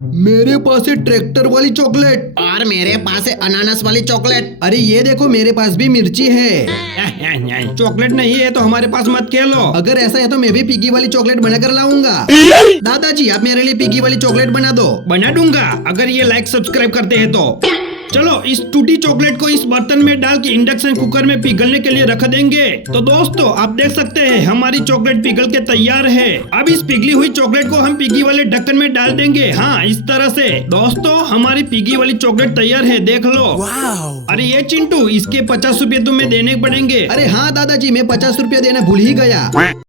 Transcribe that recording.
मेरे पास है ट्रैक्टर वाली चॉकलेट। और मेरे पास है अनानास वाली चॉकलेट। अरे ये देखो मेरे पास भी मिर्ची है। चॉकलेट नहीं है तो हमारे पास मत खेलो। अगर ऐसा है तो मैं भी पिगी वाली चॉकलेट बनाकर लाऊंगा। दादाजी आप मेरे लिए पिगी वाली चॉकलेट बना दो। बना दूंगा अगर ये लाइक सब्सक्राइब करते हैं तो। चलो इस टूटी चॉकलेट को इस बर्तन में डाल के इंडक्शन कुकर में पिघलने के लिए रख देंगे। तो दोस्तों आप देख सकते हैं हमारी चॉकलेट पिघल के तैयार है। अब इस पिघली हुई चॉकलेट को हम पिगी वाले ढक्कन में डाल देंगे। हाँ इस तरह से। दोस्तों हमारी पिगी वाली चॉकलेट तैयार है, देख लो। अरे ये चिंटू इसके 50 रुपए तुम्हें देने पड़ेंगे। अरे हाँ दादाजी मैं 50 रुपया देना भूल ही गया।